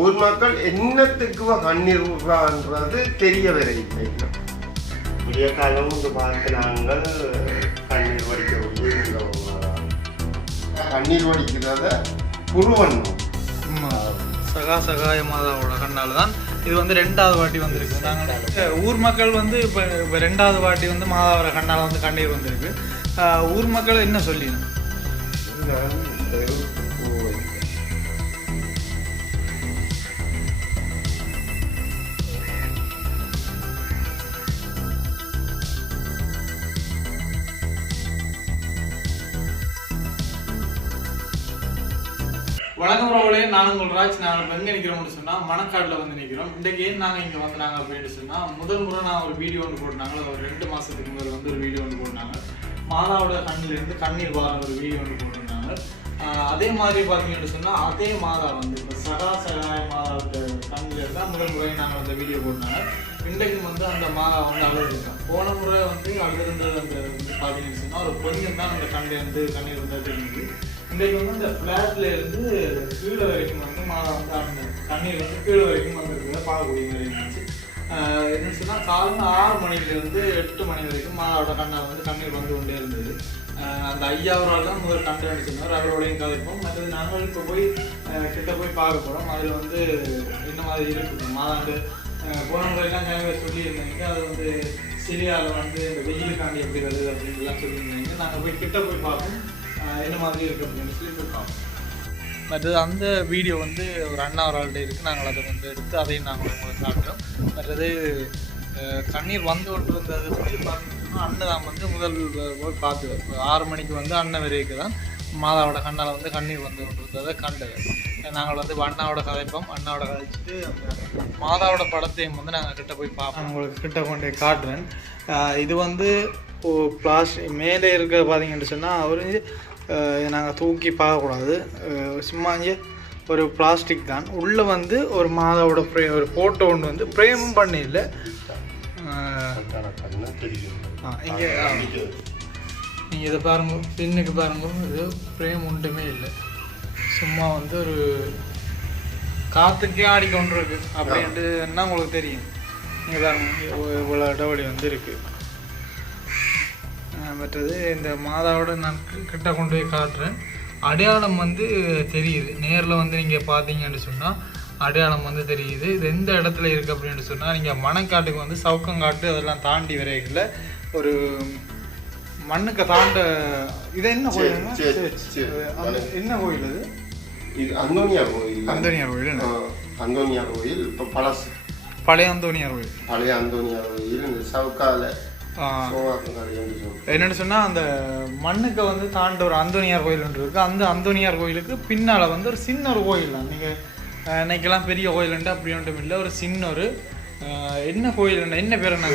ஊர் மக்கள் என்னத்துக்கு கண்ணீர் விடுறான்றது தெரியவில்லை இன்னும். விடிய காலம் வந்து பார்த்து நாங்கள் கண்ணீர் இந்த கண்ணீர் வடிக்கிறத புருவணும் சகா சகாய மாதாவோட கண்ணால் தான் இது வந்து ரெண்டாவது வாட்டி வந்திருக்கு. நாங்கள் ஊர் மக்கள் வந்து இப்போ இப்போ ரெண்டாவது வாட்டி வந்து மாதாவோட கண்ணால் வந்து கண்ணீர் வந்திருக்கு. ஊர் மக்கள் என்ன சொல்லிடணும் வணக்கம் ரோலே நான் உங்கள் ராஜ் நாங்கள் எங்கே நிற்கிறோம்னு சொன்னால் மணக்காட்டில் வந்து நிற்கிறோம் இன்றைக்கு ஏன் நாங்கள் இங்கே வந்து நாங்கள் அப்படின்னு சொன்னால் முதல் முறை நான் ஒரு வீடியோ ஒன்று போட்டாங்க ஒரு ரெண்டு மாதத்துக்கு முதல் வந்து ஒரு வீடியோ ஒன்று போட்டாங்க மாதாவோட கண்ணிலிருந்து கண்ணீர் வார ஒரு வீடியோ ஒன்று போட்டிருந்தாங்க. அதே மாதிரி பார்த்தீங்கன்னு சொன்னால் அதே மாதா வந்து இப்போ சகா சகாய மாதாவோட கண்ணிலிருந்து தான் முதல் முறை நாங்கள் அந்த வீடியோ போட்டாங்க இன்றைக்கு வந்து அந்த மாதா வந்து அழுதுருக்கான் போன முறை வந்து அழுதுன்றது அந்த வந்து பார்த்தீங்கன்னு சொன்னால் ஒரு கொஞ்சம் தான் அந்த கண்ணில் இருந்து கண்ணீர் வந்து தெரியுது இன்றைக்கு வந்து அந்த ஃப்ளாட்ல இருந்து கீழே வரைக்கும் வந்து மாதா வந்து அந்த தண்ணீர் வந்து கீழே வரைக்கும் வந்துருக்கிறத பார்க்கக்கூடிய மாதிரி இருந்துச்சு. இருந்துச்சுன்னா என்னன்னு சொன்னால் காலையில் ஆறு மணிலேருந்து எட்டு மணி வரைக்கும் மாதாவோட கண்ணால் வந்து கண்ணீர் வந்து கொண்டே இருந்தது. அந்த ஐயாவரால் தான் முதல் கண்டு அடிச்சிருந்தார் அவரோடையும் கதைப்போம். மற்றது நாங்கள் இப்போ போய் கிட்ட போய் பார்க்க போகிறோம் அதில் வந்து என்ன மாதிரி இருக்குது மாதாண்டு போன முறையெல்லாம் கனவே சொல்லியிருந்தாங்க. அது வந்து சிரியாவில் வந்து இந்த வெயிலுக்காண்டி எப்படி வருது அப்படின்லாம் சொல்லியிருந்தாங்க. நாங்கள் போய் கிட்ட போய் பார்ப்போம். என்ன மாதிரி இருக்குது அப்படின்னு சொல்லி போய் பார்ப்போம். மற்றது அந்த வீடியோ வந்து ஒரு அண்ணா ஒரு ஆள்கிட்ட இருக்குது நாங்கள் அதை வந்து எடுத்து அதையும் நாங்கள் உங்களுக்கு காட்டுறோம். மற்றது கண்ணீர் வந்து கொண்டு வந்தது வந்து பார்த்தீங்கன்னா அண்ணன் தான் வந்து முதல் போய் பார்த்து ஆறு மணிக்கு வந்து அண்ணன் வரைக்கும் தான். மாதாவோட கண்ணால் வந்து கண்ணீர் வந்து கொண்டு வந்ததை கண்டது. நாங்கள் வந்து அண்ணாவோட கதைப்போம். அண்ணாவோட கதைச்சிட்டு மாதாவோட படத்தையும் வந்து நாங்கள் கிட்ட போய் பார்ப்போம். உங்களுக்கு கிட்ட கொண்டு காட்டுவேன் காட்டுறேன். இது வந்து பிளாஸ்டிக் மேலே இருக்க பார்த்தீங்கன்னு சொன்னால் அவர் நாங்கள் தூக்கி பார்க்கக்கூடாது. சும்மா இங்கே ஒரு பிளாஸ்டிக் தான். உள்ளே வந்து ஒரு மாதாவோட ஃப்ரே ஒரு ஃபோட்டோ ஒன்று வந்து ஃப்ரேமும் பண்ணியில்லை இங்கே நீங்கள் இதை பாருங்க பின்னுக்கு பாருங்க இது ஃப்ரேம் ஒன்றுமே இல்லை. சும்மா வந்து ஒரு காற்றுக்கே ஆடிக்கொண்டிருக்கு அப்படின்ட்டு என்ன உங்களுக்கு தெரியும்? பாருங்க இவ்வ- இவ்வளோ இடவழி வந்து இருக்கு அஹ் மற்றது இந்த மாதாவோட நான் கிட்ட கொண்டு போய் காட்டுறேன். அடையாளம் வந்து தெரியுது. நேரில் வந்து நீங்கள் பார்த்தீங்கன்னு சொன்னால் அடையாளம் வந்து தெரியுது. இது எந்த இடத்துல இருக்குது அப்படின்னு சொன்னால் நீங்கள் மணக்காட்டுக்கு வந்து சவுக்கங்காட்டு அதெல்லாம் தாண்டி வரையில் ஒரு மண்ணுக்கு தாண்ட இது என்ன அந்த என்ன கோயில் அது? இது அந்தோனியார் கோயில். அந்தோனியார் கோயில் அந்தோனியார் கோயில் இப்போ பழசு. பழைய அந்தோனியார் கோயில். பழைய அந்தோனியார் கோயில் இந்த சவுக்கால என்னன்னு சொன்னா அந்த மண்ணுக்கு வந்து தாண்ட ஒரு அந்தோனியார் கோயில் ஒன்று இருக்கு. அந்த அந்தோனியார் கோயிலுக்கு பின்னால வந்து ஒரு சின்ன ஒரு கோயில் தான் நீங்க இன்னைக்கெல்லாம் பெரிய கோயில் அப்படி ஒன்றும் இல்லை. ஒரு சின்ன ஒரு என்ன கோயில் என்ன பேர் என்ன?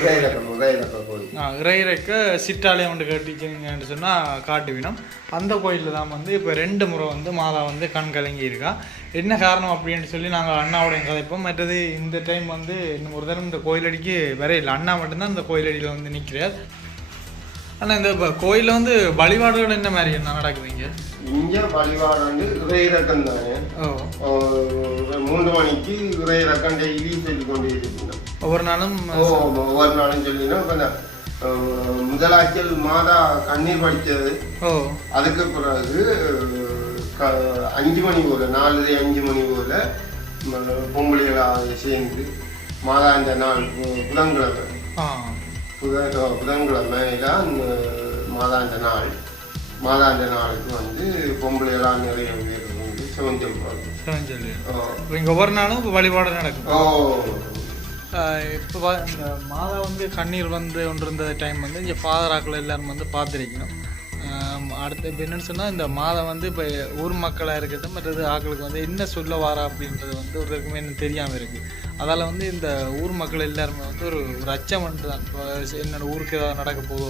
இறையிறக்க சிற்றாலயம் ஒன்று கட்டிச்சிங்கன்னு சொன்னால் காட்டுவினம் அந்த கோயிலில் தான் வந்து இப்போ ரெண்டு முறை வந்து மாதா வந்து கண் கலங்கி இருக்கா என்ன காரணம் அப்படின்னு சொல்லி நாங்கள் அண்ணாவோடையும் கதைப்போம். மற்றது இந்த டைம் வந்து இன்னும் ஒரு தரம் இந்த கோயிலடிக்கு வரையில்லை அண்ணா மட்டும்தான் இந்த கோயிலடியில் வந்து நிற்கிறார் ஆனால் இந்த கோயிலில் வந்து வழிபாடுகள் என்ன மாதிரி என்ன நடக்குதுங்க இங்க வழிபாடு இறையிறக்கம் தானே? மூன்று மணிக்கு இறையிறக்கம் டெய்லி சொல்லி கொண்டு இருக்கணும் ஒவ்வொரு நாளும் ஒவ்வொரு நாளும் சொல்லினா இப்போ இந்த, முதலாச்சல் மாதா கண்ணீர் வடித்தது. ஓ. அதுக்கு பிறகு அஞ்சு மணி போல நாலு அஞ்சு மணி போல பொம்பளைகளாக சேர்ந்து மாதாந்த நாள் பு- புதன்கிழமை. ஆ. புத அஹ் புதன்கிழமை தான் அஹ், மாதாந்த நாள். மாதாந்த நாளுக்கு வந்து பொம்பளைகளாக நிறைய பேர் வந்து சிவஞ்சல். போகிறாங்க இங்கே ஒவ்வொரு நாளும் இப்போ வழிபாடு நடக்கும். ஓ. இப்போ இந்த மாதா வந்து கண்ணீர் வந்து கொண்டிருந்த டைம் வந்து இங்கே ஃபாதராக்கள் எல்லாரும் வந்து பார்த்துருக்கணும். அடுத்து இப்போ என்னன்னு சொன்னால் இந்த மாதம் வந்து இப்போ ஊர் மக்களாக இருக்கட்டும் மற்றது ஆக்களுக்கு வந்து என்ன சொல்ல வாரா அப்படின்றது வந்து ஒருத்தருக்குமே இன்னும் தெரியாமல் இருக்குது அதால் வந்து இந்த ஊர் மக்கள் எல்லாருமே வந்து ஒரு ஒரு அச்சம் தான் இப்போ என்னோட ஊருக்கு ஏதாவது நடக்க போதோ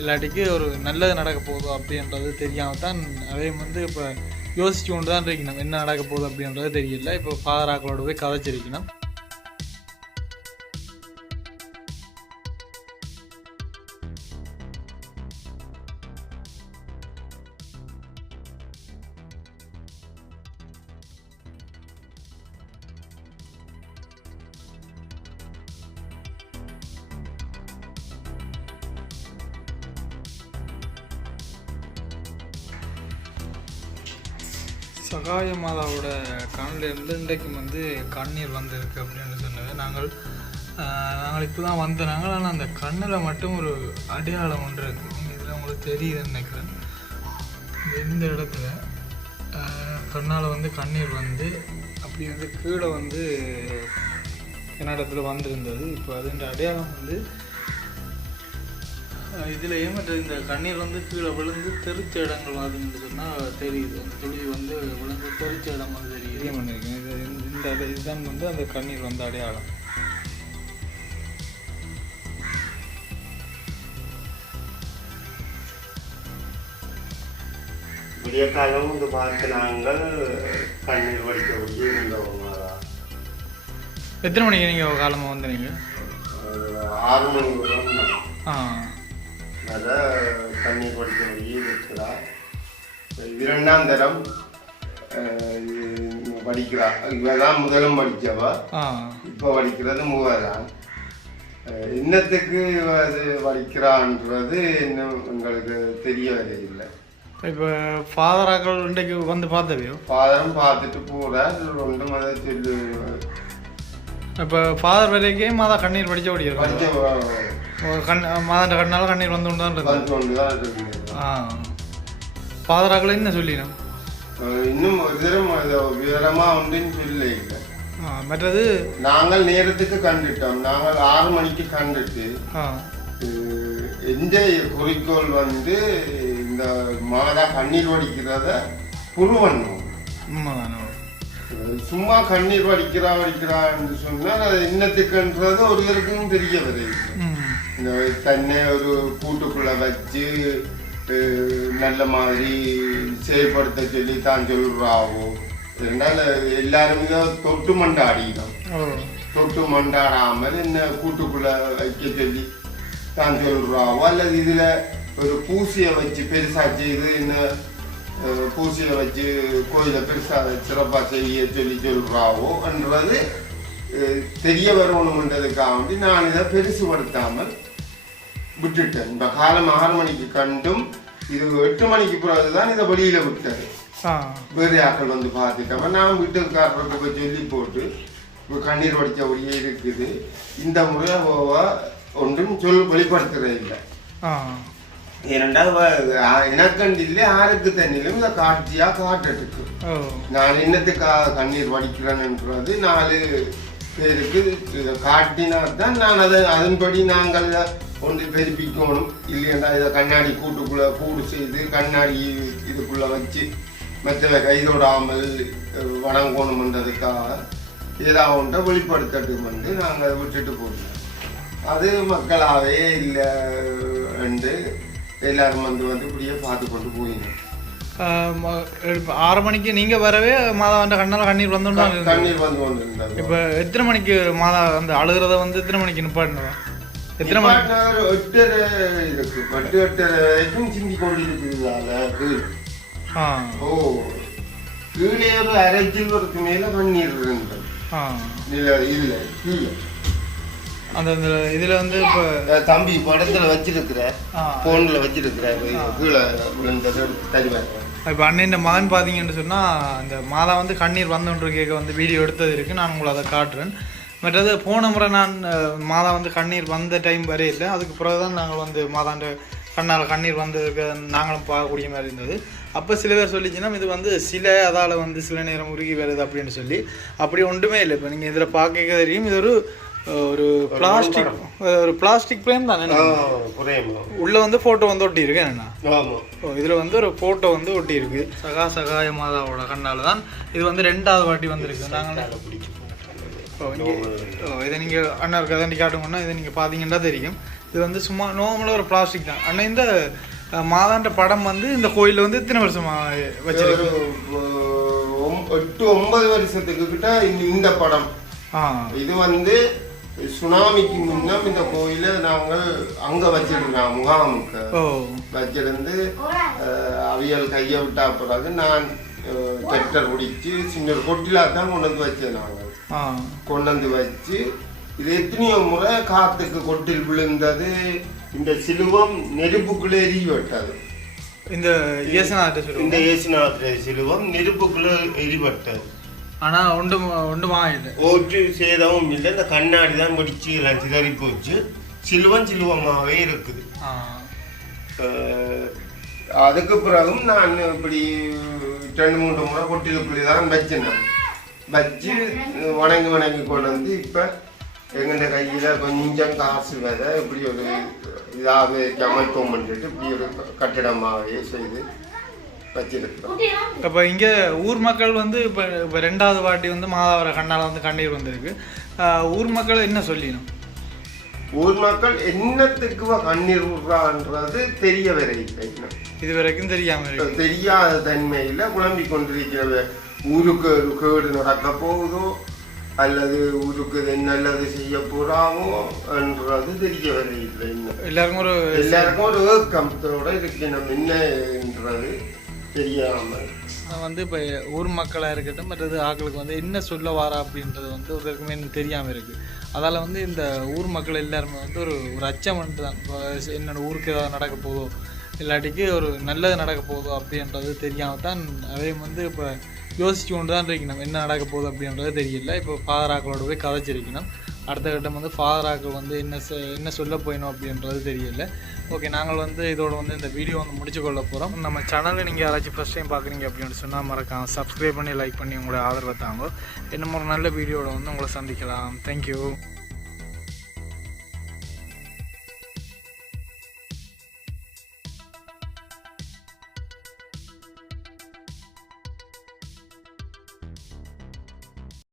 இல்லாட்டிக்கு ஒரு நல்லது நடக்க போகுதோ அப்படின்றது தெரியாமல் தான் அவையும் வந்து இப்போ யோசிச்சு கொண்டு தான் இருக்கணும். என்ன நடக்க போகுது அப்படின்றது தெரியல. இப்போ ஃபாதராக்களோட போய் கதைச்சிருக்கணும். சகாய மாதாவோட கண்ணில் இன்றைக்கு வந்து கண்ணீர் வந்திருக்கு அப்படின்னு சொன்னது. நாங்கள் நாங்கள் இப்போ தான் வந்தனாங்க ஆனால் அந்த கண்ணில் மட்டும் ஒரு அடையாளம் ஒன்று இருக்குது இதில் உங்களுக்கு தெரியுதுன்னு நினைக்கிறேன். இந்த இந்த இடத்துல கண்ணால் வந்து கண்ணீர் வந்து அப்படி வந்து கீழே வந்து என்னிடத்துல வந்திருந்தது. இப்போ அதுன்ற அடையாளம் வந்து இதில் ஏமாற்ற இந்த கண்ணீர் வந்து கீழே விழுந்து தெரிச்ச இடங்கள் பார்த்தீங்கன்னு சொன்னால் தெரியுது. அந்த துளி வந்து விழுந்து தெரிச்ச இடம் வந்து தெரியுது. இந்த- இதுதான் வந்து அந்த கண்ணீர் வந்த அடையாளம். விடிய காலம் வந்து பார்த்து நாங்கள் கண்ணீர் வடிக்கக்கூடிய இருந்தவங்க எத்தனை மணிக்கு நீங்கள் காலமாக வந்தீங்க? ஆறு மணி வரை வந்தோம். ஆ நல்ல கண்ணீர் வடிக்கக்கூடிய இருக்கிறார் இரண்டாம் தரம் இது படிக்கிறா இவதான் முதலும் படித்தவ இப்போ படிக்கிறது மூவதான் இன்னத்துக்கு அது படிக்கிறான்றது இன்னும் எங்களுக்கு தெரியவே இல்லை. இப்போ ஃபாதராக்கள் இன்றைக்கு வந்து பார்த்தவையோ? ஃபாதரும் பார்த்துட்டு போறார் ஒன்றும் அதை சொல்லி இப்போ ஃபாதர் வரைக்கே மாதா கண்ணீர் படிச்ச ஓடியும் படித்த கண் மாதாண்ட கண்ணால் கண்ணீர் வந்து கொண்டு தான் இருக்குது. ஆ. ஃபாதராக்கள் என்ன சொல்லினோம்? அஹ், இன்னும் ஒரு தரம் அது விவரமா உண்டுன்னு சொல்ல மற்றது நாங்கள் நேரத்துக்கு கண்டுட்டோம். நாங்கள் ஆறு மணிக்கு கண்டுட்டு எந்த குறிக்கோள் வந்து இந்த மாதா கண்ணீர் வடிக்கிறத புருவண்ணும் சும்மா கண்ணீர் வடிக்கிறா வடிக்கிறான்னு சொன்னால் அது என்னத்துக்குன்றது ஒருத்தருக்கும் தெரிய வருது தன்னை ஒரு கூட்டுக்குள்ள வச்சு நல்ல மாதிரி செயல்படுத்த சொல்லி தான் சொல்றாவோ ரெண்டால் எல்லாருமே தொட்டு மண்டாடினோம் ஓ தொட்டு மண்டாடாமல் என்ன கூட்டுக்குள்ள வைக்க சொல்லி தான் சொல்றாவோ அல்லது இதுல ஒரு பூசியை வச்சு பெருசா செய்து என்ன பூசியை வச்சு கோயிலை பெருசா சிறப்பா செய்ய சொல்லி சொல்றாவோ என்றது தெரிய வரணுன்றதுக்காக வேண்டி நான் இதை பெருசுபடுத்தாமல் விட்டுட்டேன் இந்த காலம் ஆறு மணிக்கு கண்டும் இது எட்டு மணிக்கு பிறகுதான் இதை வெளியில விட்டது. வேறு ஆட்கள் வந்து பார்த்துட்டப்ப நான் வீட்டுக்காரருக்கு போய் சொல்லி போட்டு இப்போ கண்ணீர் வடித்தபடியே இருக்குது. இந்த முறை ஓவா ஒன்றும் சொல் வெளிப்படுத்துறது இல்லை. ஏனென்றால் எனக்கண்டு இல்லை யாருக்கு தண்ணிலும் இந்த காட்சியா காட்டுறதுக்கு. நான் என்னத்துக்காக கண்ணீர் வடிக்கிறேன்ன்றது நாலு பேருக்கு இதை காட்டினா தான் நான் அதை அதன்படி நாங்கள் ஒன்று பெருப்பிக்கணும் இல்லையா இதை கண்ணாடி கூட்டுக்குள்ள கூடு செய்து கண்ணாடி இதுக்குள்ள வச்சு மற்ற கைதொடாமல் அஹ், வணங்கணுன்றதுக்காக ஏதாவது ஒன்றை வெளிப்படுத்தட்டும் வந்து நாங்கள் விட்டுட்டு போட்டோம் அது மக்களாவே இல்லை என்று எல்லாரும் வந்து வந்து இப்படியே பார்த்து கொண்டு போயினோம் ஆ, ம- இப்ப ஆறு மணிக்கு நீங்கள் வரவே மாதாண்ட கண்ணால் கண்ணீர் வந்து கொண்டு இருந்தது இப்போ எத்தனை மணிக்கு மாதா அந்த அழுகிறத வந்து எத்தனை மணிக்கு நிப்பாட்டினோம்? எத்தனை மணி? எட்டரை இருக்கு. பட்டு எட்டரை வரைக்கும் சிந்தி. ஆ. ஓ. கீழே ஒரு அரை சில்வருக்கு மேல பண்ணீர் இருந்தது இல்ல இல்ல கீழே. அந்த இதில் வந்து இப்போ தம்பி படத்துல வச்சிருக்கிற போன்ல வச்சிருக்கிற கீழே விழுந்தது தருவாங்க இப்போ அண்ணன் மகன் பார்த்தீங்கன்னு சொன்னால் அந்த மாதா வந்து கண்ணீர் வந்தோன்ற கேட்க வந்து வீடியோ எடுத்தது இருக்குது நான் உங்களை அதை காட்டுறேன். மற்றது போன முறை நான் மாதா வந்து கண்ணீர் வந்த டைம் வரையில அதுக்கு பிறகு தான் நாங்கள் வந்து மாதாண்ட கண்ணால் கண்ணீர் வந்ததுக்கு நாங்களும் பார்க்கக்கூடிய மாதிரி இருந்தது. அப்போ சில பேர் சொல்லிச்சுன்னா இது வந்து சில அதால் வந்து சில நேரம் உருகி வருது அப்படின்னு சொல்லி. அப்படி ஒன்றுமே இல்லை. இப்போ நீங்கள் இதில் பார்க்க தெரியும் இது ஒரு ஒரு பிளாஸ்டிக் ஒரு பிளாஸ்டிக் ஃப்ரேம் தானே உள்ளே வந்து ஃபோட்டோ வந்து ஒட்டி இருக்கு என்னண்ணா இதில் வந்து ஒரு ஃபோட்டோ வந்து ஒட்டி இருக்கு சகா சகாய மாதாவோட கண்ணால் தான் இது வந்து ரெண்டாவது வாட்டி வந்திருக்கு. நாங்கள் ஓ இங்கே இதை நீங்கள் அண்ணா கதண்டி காட்டுங்கன்னா இதை நீங்கள் பார்த்தீங்கன்னா தெரியும். இது வந்து சும்மா நார்மலாக ஒரு பிளாஸ்டிக் தான். அண்ணா இந்த மாதாண்ட படம் வந்து இந்த கோயிலில் வந்து இத்தனை வருஷமா வச்சிருக்கு? எட்டு ஒன்பது வருஷத்துக்கு கிட்ட இந்த- இந்த படம். இது வந்து சுனாமிக்கு முன்னம் இந்த கோயிலை நாங்கள் அங்க வச்சிருந்தோம் முகாமுக்கு. வச்சிருந்து அவியல் கையை விட்டா பிறகு நான் டெக்டர் பிடிச்சி சின்ன ஒரு கொட்டிலா தான் கொண்டு வந்து நாங்கள். ஆ. கொண்டு வந்து வச்சு இது எத்தனையோ முறை காத்துக்கு கொட்டில் விழுந்தது இந்த சிலுவம் நெருப்புக்குள்ளே எரிய விட்டது. இந்த இந்த இயேசுநாத சிலுவம் நெருப்புக்குள்ள எரிபட்டது ஆனா ஒன்று ஒன்றுமா இல்லை. ஓட்டு சேதமும் இல்லை இந்த கண்ணாடி தான் வெடிச்சு எல்லாம் சிதறி போச்சு. சிலுவம் சிலுவமாகவே இருக்குது. அதுக்கு பிறகும் நான் இப்படி ரெண்டு மூன்று முறை கொட்டிலுக்குள்ளே தான் வச்சினேன் வச்சு வணங்கி வணங்கி கொண்டு வந்து இப்போ எங்கள்ட கையில் கொஞ்சம் காசு வேற இப்படி ஒரு இதாக அமைப்போம் பண்ணிட்டு இப்படி ஒரு கட்டிடமாகவே செய்து இப்போ இங்கே ஊர் மக்கள் வந்து இப்போ இப்போ ரெண்டாவது வாட்டி வந்து மாதாவர கண்ணால் வந்து கண்ணீர் வந்திருக்கு. ஊர் மக்கள் என்ன சொல்லிடணும் ஊர் மக்கள் என்னத்துக்கு கண்ணீர் விடுறான்றது தெரிய வர இல்லை. இன்னும். இது வரைக்கும் தெரியாமல் இருக்கு. தெரியாத தன்மையில் குழம்பிக் கொண்டிருக்கிற ஊருக்கு ஒரு கேடு நடக்க போகுதோ அல்லது ஊருக்கு நல்லது செய்ய போறாமோ என்றது தெரிய வர இல்லை. எல்லாருக்கும் ஒரு எல்லாருக்கும் ஒரு ஏக்கத்தோட இருக்கணும். என்னன்றது தெரியாமல் வந்து இப்போ ஊர் மக்களாக இருக்கட்டும் மற்றது ஆட்களுக்கு வந்து என்ன சொல்ல வாரா அப்படின்றது வந்து ஒருத்தருக்குமே எனக்கு தெரியாமல் இருக்குது அதால் வந்து இந்த ஊர் மக்கள் எல்லாருமே வந்து ஒரு ஒரு அச்சம் தான் இப்போ என்னோட ஊருக்கு ஏதாவது நடக்க போதோ இல்லாட்டிக்கு ஒரு நல்லது நடக்க போதோ அப்படின்றது தெரியாமல் தான் அதையும் வந்து இப்போ யோசிச்சு கொண்டு தான் இருக்கணும். என்ன நடக்க போகுது அப்படின்றது தெரியல. இப்போ ஃபாதராக்களோட போய் கதைச்சிருக்கணும். அடுத்த கட்டம் வந்து ஃபாதராக்கள் வந்து என்ன என்ன சொல்ல போயணும் அப்படின்றது தெரியல. ஓகே நாங்கள் வந்து இதோட வந்து இந்த வீடியோ வந்து முடிச்சு கொள்ள போகிறோம் நம்ம சேனலை நீங்கள் யாராச்சும் ஃபஸ்ட் டைம் பார்க்குறீங்க அப்படின்னு சொன்னால் மறக்காம சப்ஸ்கிரைப் பண்ணி லைக் பண்ணி உங்களோட ஆதரவை தாங்க. இன்னும் ஒரு நல்ல வீடியோவில் வந்து உங்களை சந்திக்கலாம். தேங்க்யூ